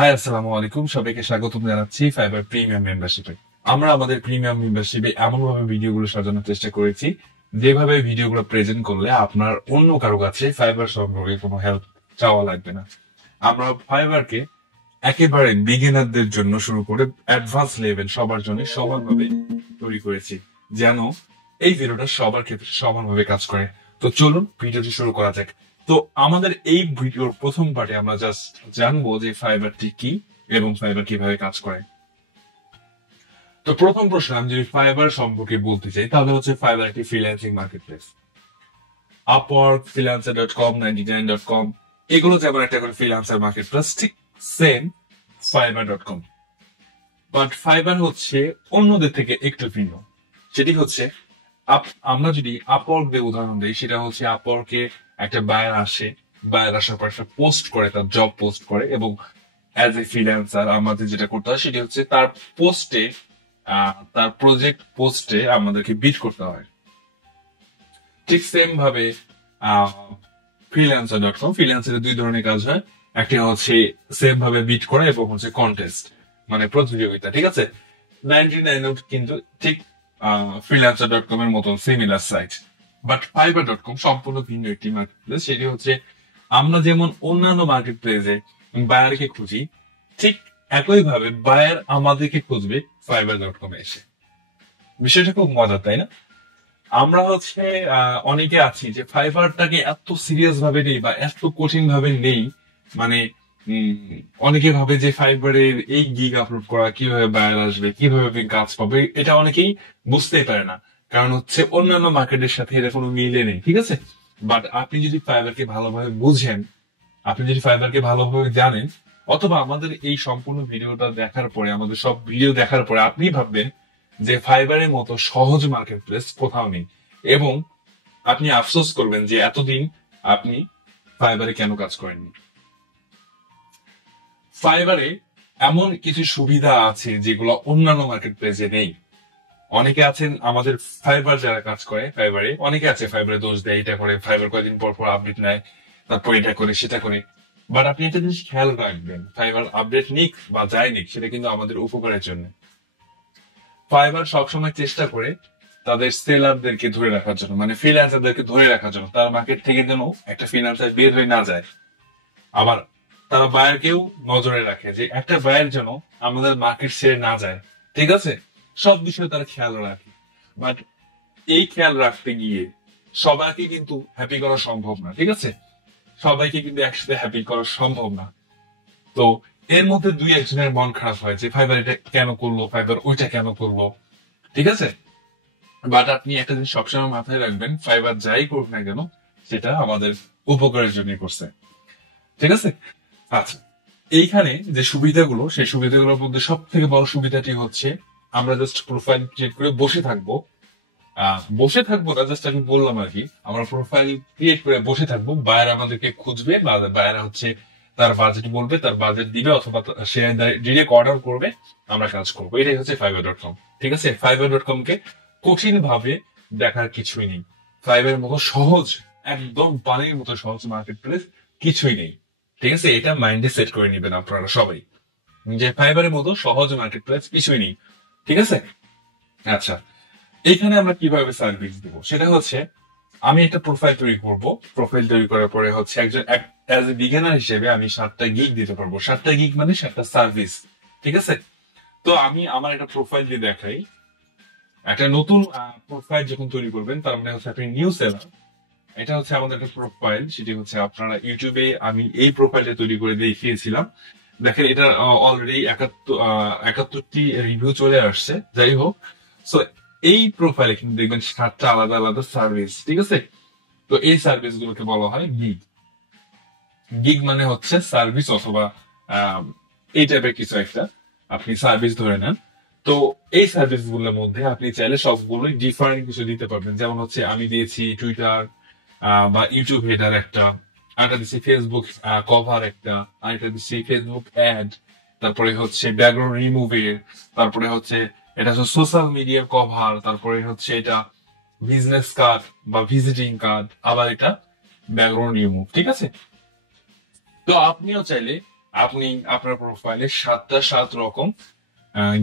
High, আসসালামু আলাইকুম। সবাইকে স্বাগতম জানাচ্ছি ফাইবার প্রিমিয়াম মেম্বারশিপে। আমরা আমাদের প্রিমিয়াম মেম্বারশিপে এমন ভাবে ভিডিওগুলো সাজানোর চেষ্টা করেছি যেভাবে ভিডিওগুলো প্রেজেন্ট করলে আপনার অন্য কারো কাছে ফাইবার সম্পর্কে কোনো হেল্প চাওয়া লাগবে না। আমরা ফাইবারকে একেবারে বিগিনারদের জন্য শুরু করে অ্যাডভান্স লেভেল সবার জন্য সমানভাবে তৈরি করেছি, যেন এই ভিডিওটা সবার ক্ষেত্রে সমানভাবে কাজ করে। তো চলুন ভিডিওটি শুরু করা যাক। তো আমাদের এই ভিডিওর প্রথম পার্টে আমরা জাস্ট জানবো যে ফাইবারটি কি এবং ফাইবার কিভাবে কাজ করে। তো প্রথম প্রশ্ন, আমি যদি ফাইবার সম্পর্কে বলতে চাই তাহলে হচ্ছে ফাইবার একটি freelancing market place. Upwork, freelancer.com, 99.com এগুলো যেমন একটা করে ফ্রিল্যান্সার মার্কেট প্লেস, ঠিক সেম fiverr.com। বাট ফাইবার হচ্ছে অন্যদের থেকে একটু ভিন্ন। সেটি হচ্ছে আমরা যদি আপওয়ার্ক দিয়ে উদাহরণ দিই, সেটা হচ্ছে আপওয়ার্কে একটা বায়ার আসে, বায়ার আসার পর একটা পোস্ট করে, তার জব পোস্ট করে, এবং অ্যাজ এ ফ্রিল্যান্সার আমাদের যেটা করতে হয় সেটি হচ্ছে তার পোস্টে, তার প্রজেক্ট পোস্টে আমাদেরকে বিড করতে হয়। ঠিক সেম ভাবে freelancer.com, ফ্রিল্যান্সারের দুই ধরনের কাজ হয়। একটা হচ্ছে সেম ভাবে বিট করা এবং হচ্ছে কন্টেস্ট, মানে প্রতিযোগিতা। ঠিক আছে, 99 কিন্তু ঠিক freelancer.com এর মতো সিমিলার সাইট। বাট fiverr.com সম্পূর্ণ ভিন্ন একটি মার্কেট প্লেস। সেটি হচ্ছে আমরা যেমন অন্যান্য মার্কেট প্লেসে বায়ারকে খুঁজি, ঠিক একই ভাবে বায়ার আমাদেরকে খুঁজবে fiverr.com এ এসে। বিষয়টা খুব মজার, তাই না? আমরা হচ্ছে অনেকে আছি যে ফাইবারটাকে এত সিরিয়াস ভাবে নেই বা এত কঠিন ভাবে নেই। মানে অনেকে ভাবে যে ফাইবারের এই গিগ আপলোড করা, কিভাবে বায়ার আসবে, কিভাবে আপনি কাজ পাবে, এটা অনেকেই বুঝতেই পারে না। কারণ হচ্ছে অন্যান্য মার্কেটের সাথে এটা কোনো মিলে নেই, ঠিক আছে? বাট আপনি যদি ফাইবারকে ভালোভাবে বুঝেন, আপনি যদি ফাইবারকে ভালোভাবে জানেন, অথবা আমাদের এই সম্পূর্ণ ভিডিওটা দেখার পরে, আমাদের সব ভিডিও দেখার পরে আপনি ভাববেন যে ফাইবারের মতো সহজ মার্কেট প্লেস কোথাও নেই, এবং আপনি আফসোস করবেন যে এতদিন আপনি ফাইবারে কেন কাজ করেননি। ফাইবারে এমন কিছু সুবিধা আছে যেগুলো অন্যান্য মার্কেট প্লেসে নেই। অনেকে আছেন আমাদের ফাইবার যারা কাজ করে ফাইবারে, অনেকে আছে ফাইবারে দোষ দেয়, এটা করে, ফাইবার কয়েকদিন পর পর আপডেট নেয়, তারপর এটা করে সেটা করে। বাট আপনি একটা জিনিস খেয়াল রাখবেন, ফাইবার আপডেট নিক বা যাই নিক, সেটা কিন্তু আমাদের উপকারের জন্য। ফাইবার সবসময় চেষ্টা করে তাদের সেলারদেরকে ধরে রাখার জন্য, মানে ফ্রিল্যান্সারদেরকে ধরে রাখার জন্য, তার মার্কেট থেকে যেন একটা ফ্রিল্যান্সার বের হয়ে না যায়। আবার তারা বায়ারকেও নজরে রাখে যে একটা বায়ার যেন আমাদের মার্কেট ছেড়ে না যায়। ঠিক আছে, সব বিষয়ে তারা খেয়াল রাখে। বাট এই খেয়াল রাখতে গিয়ে সবাইকে কিন্তু হ্যাপি করা সম্ভব না। ঠিক আছে, সবাইকে কিন্তু একসাথে হ্যাপি করা সম্ভব না। তো এর মধ্যে দুই একজনের মন খারাপ হয় যে ফাইবার এটা কেন করলো, ফাইবার ওইটা কেন করলো। ঠিক আছে, বাট আপনি একটা জিনিস সবসময় মাথায় রাখবেন, ফাইবার যাই করুক না কেন সেটা আমাদের উপকারের জন্য করছে। ঠিক আছে, আচ্ছা, এইখানে যে সুবিধাগুলো, সেই সুবিধাগুলোর মধ্যে সব থেকে বড় সুবিধাটি হচ্ছে আমরা জাস্ট প্রোফাইল ক্রিয়েট করে বসে থাকবো। বসে থাকবো না, জাস্ট আমি বললাম আর কি, আমরা প্রোফাইল ক্রিয়েট করে বসে থাকবো, বায়ার আমাদেরকে খুঁজবে, বা বায়ার হচ্ছে তার বাজেট বলবে, তার বাজেট দিবে, অথবা সে ডিরেক্ট অর্ডার করবে, আমরা কাজ করবো। এটাই হচ্ছে fiverr.com। ঠিক আছে, fiverr.com কে কঠিন ভাবে দেখার কিছুই নেই। ফাইবারের মতো সহজ, একদম পানির মতো সহজ মার্কেট প্লেস কিছুই নেই। ঠিক আছে, এটা মাইন্ডে সেট করে নিবেন আপনারা সবাই, যে ফাইবারের মতো সহজ মার্কেট প্লেস কিছুই নেই। ঠিক আছে, আচ্ছা, এইখানে আমরা কিভাবে সার্ভিস দিব সেটা হচ্ছে, আমি একটা প্রোফাইল তৈরি করব। প্রোফাইল তৈরি করার পরে হচ্ছে একজন অ্যাজ এ বিগিনার হিসেবে আমি 7টা গিগ দিতে পারবো। 7টা গিগ মানে 7টা সার্ভিস। ঠিক আছে, তো আমি আমার একটা প্রোফাইল দিয়ে দেখাই। একটা নতুন প্রোফাইল যখন তৈরি করবেন, তার মানে হচ্ছে আপনি নিউ সেলার। এটা হচ্ছে আমাদের একটা প্রোফাইল, সেটি হচ্ছে আপনারা ইউটিউবে আমি এই প্রোফাইলটা তৈরি করে দেখিয়েছিলাম। দেখেন, এটা অলরেডি 71টি রিভিউ চলে আসছে। যাই হোক, সো এই প্রোফাইলে কিন্তু দেখবেন 7টা আলাদা আলাদা সার্ভিস। ঠিক আছে, তো এই সার্ভিস গুলোকে বলা হয় গিগ। গিগ মানে হচ্ছে সার্ভিস, অথবা আহ, এই টাইপের কিছু একটা আপনি সার্ভিস ধরে নেন। তো এই সার্ভিস গুলোর মধ্যে আপনি চাইলে সবগুলোই ডিফারেন্ট কিছু দিতে পারবেন। যেমন হচ্ছে আমি দিয়েছি টুইটার বা ইউটিউব হেডার একটা, আরেকটা দিচ্ছি ফেসবুক কভার একটা, আরেকটা দিচ্ছি ফেসবুক অ্যাড, তারপরে হচ্ছে ব্যাকগ্রাউন্ড রিমুভের, তারপরে হচ্ছে এটা হচ্ছে সোশ্যাল মিডিয়ার কভার, তারপরে হচ্ছে এটা বিজনেস কার্ড বা ভিজিটিং কার্ড, আবার এটা ব্যাকগ্রাউন্ড রিমুভ। ঠিক আছে, তো আপনিও চাইলে আপনি আপনার প্রোফাইলে 7 রকম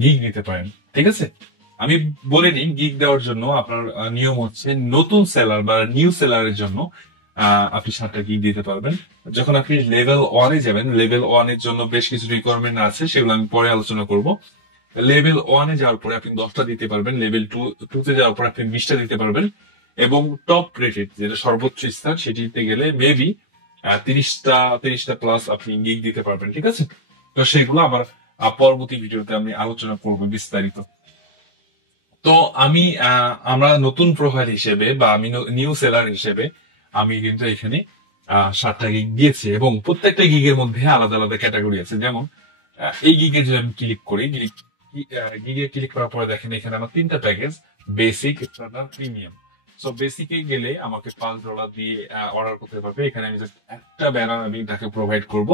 গিগ দিতে পারেন, ঠিক আছে। আমি বলে নিই, গিগ দেওয়ার জন্য আপনার নিয়ম হচ্ছে নতুন সেলার বা নিউ সেলারের জন্য আপনি 7টা গিগ দিতে পারবেন। যখন আপনি লেভেল 1-এ যাবেন, লেভেল 1-এর জন্য বেশ কিছু রিকোয়ারমেন্ট আছে, সেগুলো আমি পরে আলোচনা করব। লেভেল 1-এ যাওয়ার পরে আপনি 10টা দিতে পারবেন, লেভেল 2-তে যাওয়ার পর আপনি 20টা দিতে পারবেন, এবং টপ রেটেড যেটা সর্বোচ্চ স্তর সেটিতে গেলে মেবি 30টা প্লাস আপনি গিগ দিতে পারবেন, ঠিক আছে। তো সেগুলো আবার পরবর্তী ভিডিওতে আমি আলোচনা করব বিস্তারিত। তো আমরা নতুন প্রোফাইল হিসেবে বা আমি নিউ সেলার হিসেবে আমি কিন্তু এখানে 7টা গিগ দিয়েছি, এবং প্রত্যেকটা গিগের মধ্যে আলাদা আলাদা ক্যাটাগরি আছে। যেমন এই গিগে যদি আমি ক্লিক করি, গিগে ক্লিক করার পরে দেখেন এখানে আমার 3টা package, basic, standard, premium. So বেসিকে গেলে আমাকে $5 দিয়ে অর্ডার করতে পারবে। এখানে আমি জাস্ট একটা ব্যানার আমি তাকে প্রোভাইড করব।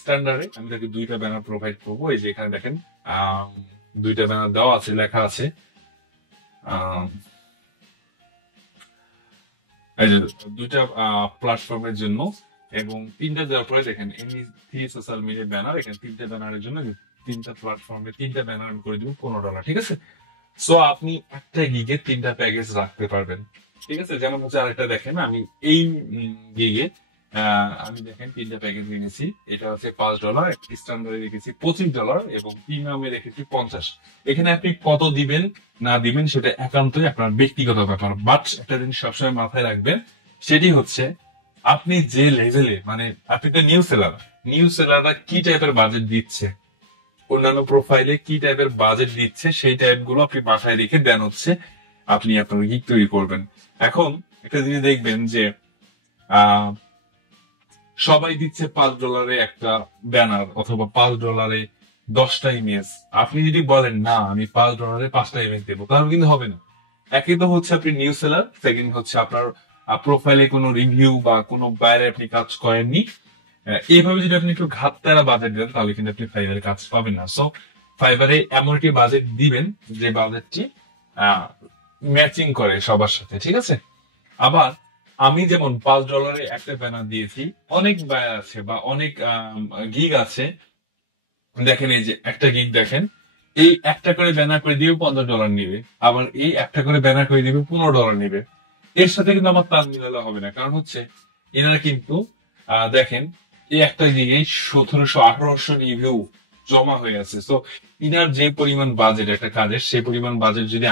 স্ট্যান্ডার্ডে আমি তাকে 2টা ব্যানার প্রোভাইড করব। এই যে এখানে দেখেন 2টা ব্যানার দেওয়া আছে, লেখা আছে এই যে 2টা প্ল্যাটফর্মের জন্য, এবং 3টা দেওয়ার পরে দেখেন এমনি 3 সোশ্যাল মিডিয়া ব্যানার, এখানে 3টা ব্যানারের জন্য 3টা প্ল্যাটফর্মে 3টা ব্যানার আমি করে দিব $15, ঠিক আছে। সো আপনি একটা গিগে 3টা প্যাকেজ রাখতে পারবেন, ঠিক আছে। যেমন হচ্ছে আরেকটা দেখেন, আমি এই গিগে আমি দেখেন 3টা প্যাকেজ নিয়েছি। এটা হচ্ছে $5, স্ট্যান্ডার্ডে রেখেছি $25, এবং প্রিমিয়ামে রেখেছি 50। এখানে আপনি কত দিবেন না দিবেন সেটা একান্তই আপনার ব্যক্তিগত ব্যাপার, বাট একটা জিনিস সবসময় মাথায় রাখবেন, সেটি হচ্ছে আপনি যে লেভেলে, মানে আপনি তো নিউ সেলাররা কি টাইপের বাজেট দিচ্ছে, অন্যান্য প্রোফাইলে কি টাইপের বাজেট দিচ্ছে, সেই টাইপ গুলো আপনি মাথায় রেখে দেন হচ্ছে আপনি আপনার গিগ তৈরি করবেন। এখন একটা জিনিস দেখবেন যে আহ সবাই দিচ্ছে $5 একটা ব্যানার, অথবা $5 10টা ইমেজ। আপনি যদি বলেন না আমি $5 5টা ইমেজ দেবো, তাহলে কিন্তু হবে না। একই তো হচ্ছে আপনি নিউ সেলার, সেকেন্ড হচ্ছে আপনার প্রোফাইলে কোনো রিভিউ বা কোনো বাইরে আপনি কাজ করেননি। এইভাবে যদি আপনি একটু ঘাটতারা বাজেট দেন, তাহলে কিন্তু আপনি ফাইবারে কাজ পাবেন না। সো ফাইবারে এমন একটি বাজেট দিবেন যে বাজেটটি ম্যাচিং করে সবার সাথে, ঠিক আছে। আবার আমি যেমন $5 একটা ব্যানার দিয়েছি, অনেক ব্যানার আছে বা অনেক গিগ আছে। দেখেন এই যে একটা গিগ দেখেন, এই একটা করে ব্যানার করে দিবে $15 নিবে, আবার এই একটা করে ব্যানার করে দিবে $15 নিবে। এর সাথে কিন্তু আমার তাল মিলালে হবে না, কারণ হচ্ছে এনারা কিন্তু দেখেন এই একটা গিগে 1700-1800 রিভিউ জমা হয়ে আছে। তো ইনার যে পরিমাণ বাজেট একটা কাজের, সেই পরিমাণ বাজেট যদি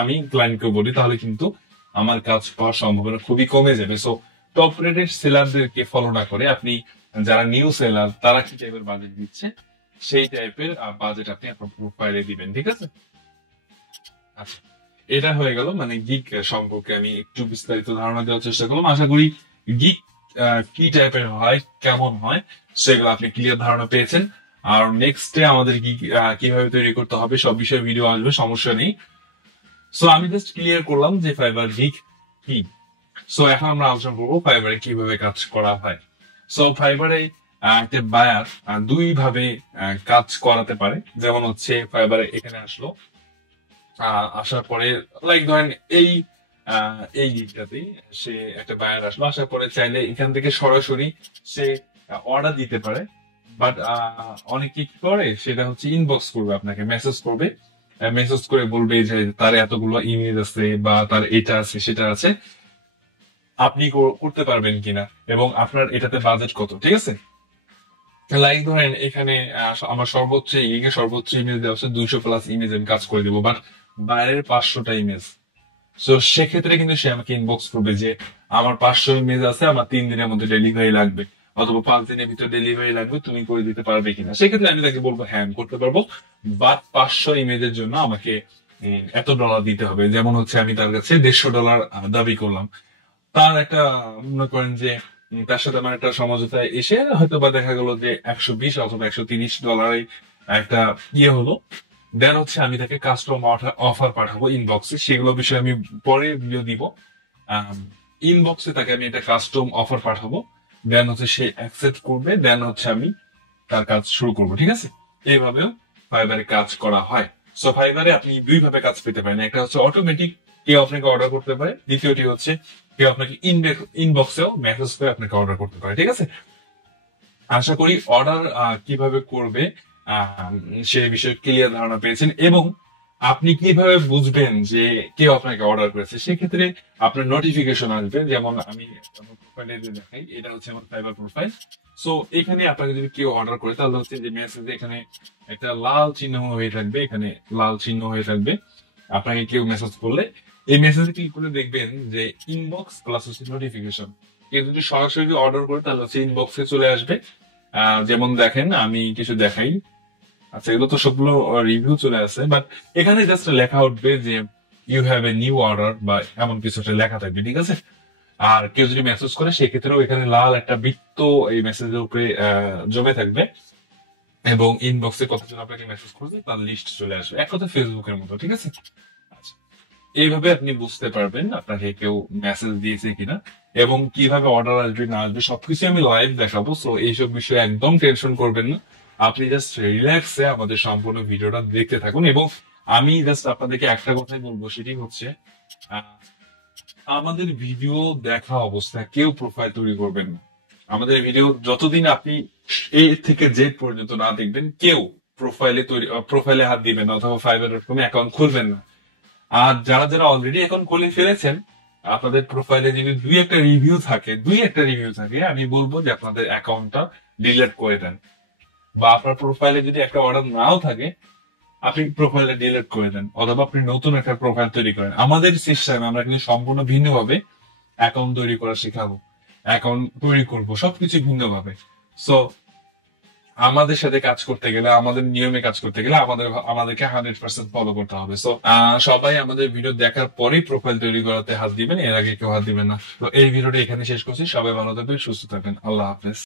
আমি ক্লায়েন্টকে বলি, তাহলে কিন্তু আমার কাজ পাওয়ার সম্ভাবনা খুবই কমে যাবে। সো টপ রেটেড সেলারদেরকে ফলো না করে আপনি, যারা নিউ সেলার তারা কি টাইপের বাজেট দিচ্ছে সেই টাইপের বাজেট আপনি আপনার প্রোফাইলে দিবেন, ঠিক আছে। আচ্ছা, এটা হয়ে গেল মানে গিগ সম্পর্কে আমি একটু বিস্তারিত ধারণা দেওয়ার চেষ্টা করলাম। আশা করি গিগ কি টাইপের হয়, কেমন হয়, সেগুলো আপনি ক্লিয়ার ধারণা পেয়েছেন। আর নেক্সটে আমাদের গিগ কিভাবে তৈরি করতে হবে সব বিষয়ে ভিডিও আসবে, সমস্যা নেই। সো আমি জাস্ট ক্লিয়ার করলাম যে ফাইবার গিগ কি। সো এখন আমরা আলোচনা করবো ফাইবারে কিভাবে কাজ করা হয়। সো ফাইবারে একটা বায়ার 2 ভাবে কাজ করাতে পারে। যেমন হচ্ছে ফাইবারে এখানে আসলো, আসার পরে লাইক ধরেন এই গিগটাতে সে একটা বায়ার আসলো, আসার পরে চাইলে এখান থেকে সরাসরি সে অর্ডার দিতে পারে। বাট অনেকে কি করে সেটা হচ্ছে ইনবক্স করবে, আপনাকে মেসেজ করবে, মেসেজ করে বলবে যে তার এতগুলো ইমেজ আছে বা তার এটা আছে সেটা আছে, আপনি করতে পারবেন কিনা এবং আপনার এটাতে বাজেট কত, ঠিক আছে। লাইক ধরেন এখানে আমার সর্বোচ্চ ইমেজ দেওয়া হচ্ছে 200+ ইমেজ আমি কাজ করে দেবো, বাট বাইরের 500টা ইমেজ। তো সেক্ষেত্রে কিন্তু সে আমাকে ইনবক্স করবে যে আমার 500 ইমেজ আছে, আমার 3 দিনের মধ্যে ডেলিভারি লাগবে, অথবা 5 দিনের ভিতরে ডেলিভারি লাগবে, তুমি করে দিতে পারবে কিনা। সেক্ষেত্রে আমি তাকে বলবো হ্যাঁ আমি করতে পারবো, বাট 500 ইমেজের জন্য আমাকে এত ডলার দিতে হবে। যেমন হচ্ছে আমি তার কাছে $150 দাবি করলাম, তার একটা মনে করেন যে তার সাথে আমার একটা সমঝোতায় এসে হয়তো বা দেখা গেল যে 120 অথবা $130 একটা হলো। দেন হচ্ছে আমি তাকে কাস্টম অফার পাঠাবো ইনবক্সে, সেগুলো বিষয়ে আমি পরে ভিডিও দিব। ইনবক্সে তাকে আমি একটা কাস্টম অফার পাঠাবো, দেন হচ্ছে সে অ্যাকসেপ্ট করবে, দেন হচ্ছে আমি তার কাজ শুরু করবো, ঠিক আছে। এইভাবেও ফাইবারে কাজ করা হয়। সো ফাইবারে আপনি 2 ভাবে কাজ পেতে পারেন, একটা হচ্ছে অটোমেটিক, কেউ আপনাকে অর্ডার করতে পারে, দ্বিতীয়টি হচ্ছে কেউ আপনাকে ইনবক্সেও মেসেজ করে আপনাকে অর্ডার করতে পারে, ঠিক আছে। আশা করি অর্ডার কিভাবে করবে আহ, সে বিষয়ে ক্লিয়ার ধারণা পেয়েছেন। এবং আপনি কিভাবে বুঝবেন যে কেউ আপনাকে অর্ডার করেছে, সেক্ষেত্রে আপনার নোটিফিকেশন আসবে। যেমন আমি প্রোফাইলে যে দেখাই, এটা হচ্ছে আমার ফাইবার প্রোফাইল। সো এখানে আপনাকে যদি কেউ অর্ডার করে, তাহলে হচ্ছে যে মেসেজ এখানে একটা লাল চিহ্ন হয়ে থাকবে, এখানে লাল চিহ্ন হয়ে থাকবে। আপনাকে কেউ মেসেজ করলে এই মেসেজে ক্লিক করে দেখবেন যে ইনবক্স প্লাস হচ্ছে নোটিফিকেশন। কেউ যদি সরাসরি অর্ডার করে, তাহলে হচ্ছে ইনবক্সে চলে আসবে। যেমন দেখেন, আমি কিছু দেখাই। আচ্ছা, এগুলো তো সবগুলো রিভিউ চলে আসে, বাট এখানে জাস্ট লেখা উঠবে যে you have a new order, বা এমন কিছু একটা লেখা থাকবে, ঠিক আছে। আর কেউ যদি মেসেজ করে, সেক্ষেত্রেও এখানে লাল একটা বৃত্ত এই মেসেজের উপরে জমে থাকবে, এবং ইনবক্সে কতজন আপনাকে মেসেজ করছে তার লিস্ট চলে আসবে, এক কথা ফেসবুকের মতো, ঠিক আছে। আচ্ছা, এইভাবে আপনি বুঝতে পারবেন আপনাকে কেউ মেসেজ দিয়েছে কিনা, এবং কিভাবে অর্ডার আসবে না আসবে সবকিছু আমি লাইভ দেখাবো। সো এইসব বিষয়ে একদম টেনশন করবেন না, আপনি জাস্ট রিল্যাক্সে আমাদের সম্পূর্ণ ভিডিওটা দেখতে থাকুন। এবং আমি জাস্ট আপনাদেরকে একটা কথাই বলবো, সেটি হচ্ছে আহ, আমাদের ভিডিও দেখা অবস্থায় কেউ প্রোফাইল তৈরি করবেন না। আমাদের ভিডিও যতদিন আপনি এ থেকে জেড পর্যন্ত না দেখবেন, কেউ প্রোফাইলে হাত দিবেন না, অথবা ফাইবার.কম অ্যাকাউন্ট খুলবেন না। আর যারা যারা অলরেডি অ্যাকাউন্ট খুলে ফেলেছেন, আপনাদের প্রোফাইলে যদি দুই একটা রিভিউ থাকে, আমি বলবো যে আপনাদের অ্যাকাউন্টটা ডিলিট করে দেন। বা আপনার প্রোফাইলে যদি একটা অর্ডার নাও থাকে, আপনি প্রোফাইলে ডিলিট করে দেন, অথবা আপনি নতুন একটা প্রোফাইল তৈরি করেন। আমাদের সিস্টেমে আমরা কিন্তু সম্পূর্ণ ভিন্নভাবে অ্যাকাউন্ট তৈরি করা শেখাবো, অ্যাকাউন্ট তৈরি করবো, সবকিছু ভিন্নভাবে। সো আমাদের সাথে কাজ করতে গেলে, আমাদের নিয়মে কাজ করতে গেলে আমাদেরকে 100% ফলো করতে হবে। সো সবাই আমাদের ভিডিও দেখার পরেই প্রোফাইল তৈরি করাতে হাত দিবেন, এর আগে কেউ হাত দিবেন না। তো এই ভিডিওটা এখানে শেষ করছি। সবাই ভালো থাকবেন, সুস্থ থাকবেন। আল্লাহ হাফেজ।